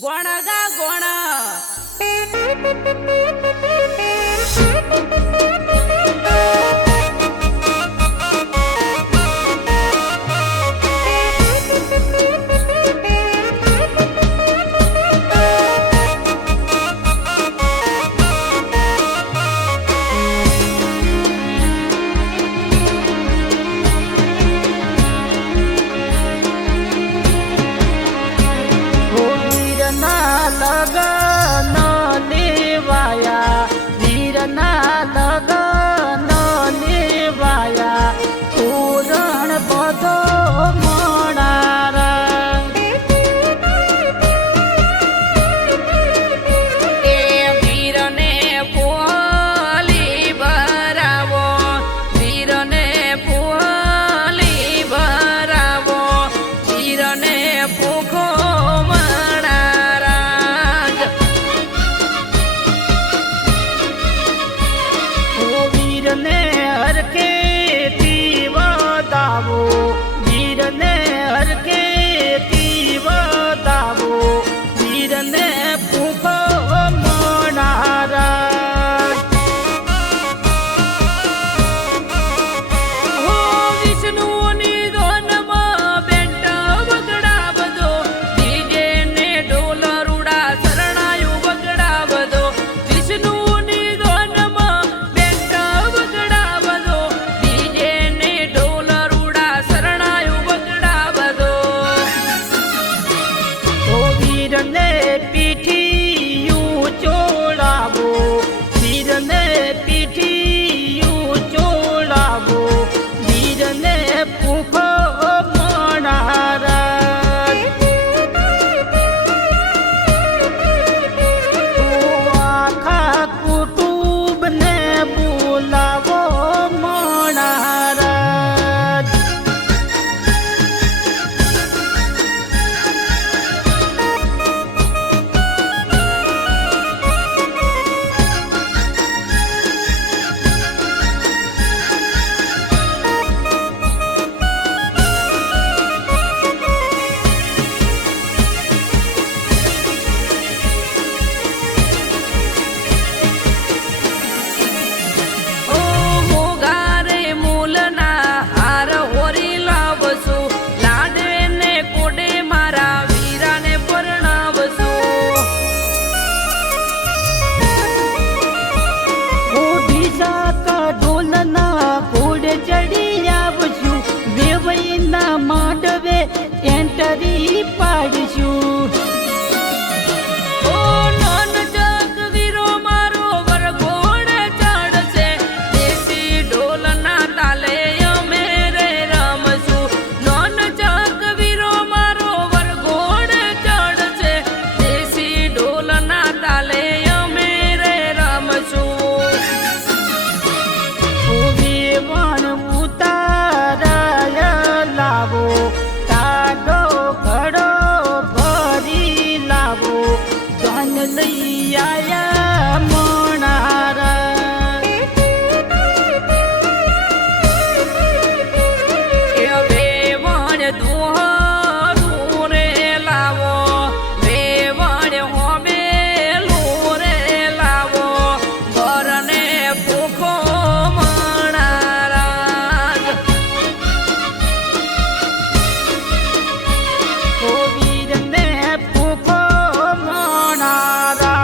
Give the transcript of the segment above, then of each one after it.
गोणगा gonna लगन लेवाया वीरना लगन लेवाया तोरण बधो मणारा ए वीरने पोली भरावो वीरने पोली भरावो वीरने पोखो वीरने हर के तीव दावो वीरने हर के तीव दावो वीरने फूफो मनारा हो विष्णुनी दोनमा बेंटा वगड़ा बदो डीजे ने ढोल रूड़ा शरणायु वगड़ा बदो विष्णुनी दोनमा बेंटा वगड़ा बदो डीजे ने ढोल रूड़ा शरणायु वगड़ा बदो तो वीरने पीठी यूं चोड़ावो वीरने पीठी यूं चोड़ावो वीरने फूफो मनारा आखा कुटुंब ने बुलावो मनारा ओ मोगारे मूलना हार होरी लावसु लाडे ने कोडे मारा वीरा ने परणावसु ओडिशा का ढोलना घोड़े चढ़ी आवशु वेवईना मांडवे एंटरी पाडशु ओ नन जग वीरो मारो वरघोड़े चढ़से देसी ढोलना ताले मेरे रमसु नन जग वीरो मारो वरघोड़े चढ़से देसी ढोलना ताले मेरे रमसु वेवण उताराय लावो तागो घड़ो भरी लावो धन लई आया मनारा वेवण दुहरू रे लावो वेवण होबे रे लावो घरने भूखो मणारा ओ वीरने फूफो मनारा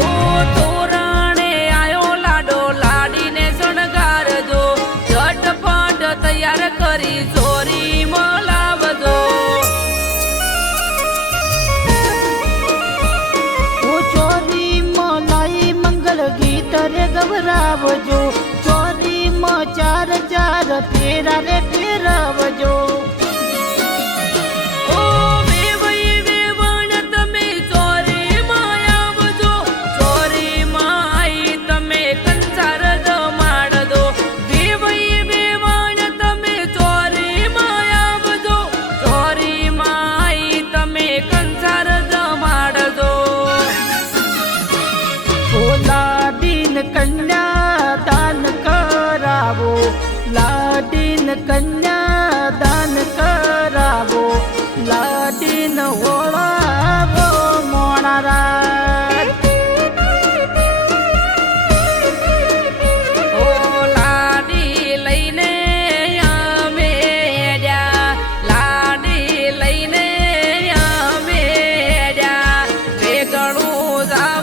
ओ तोराणे आयो लाडो लाडीने शणगारजो झटपट तैयार करी ચોરી મલાવજો ओ चोरी मलाई मंगल गीत रे गवरावजो चोरी चार चार फेरा रे फेरावजो ओ વેવઈ વેવણ તમે ચોરી માં આવજો ચોરી માં જાવ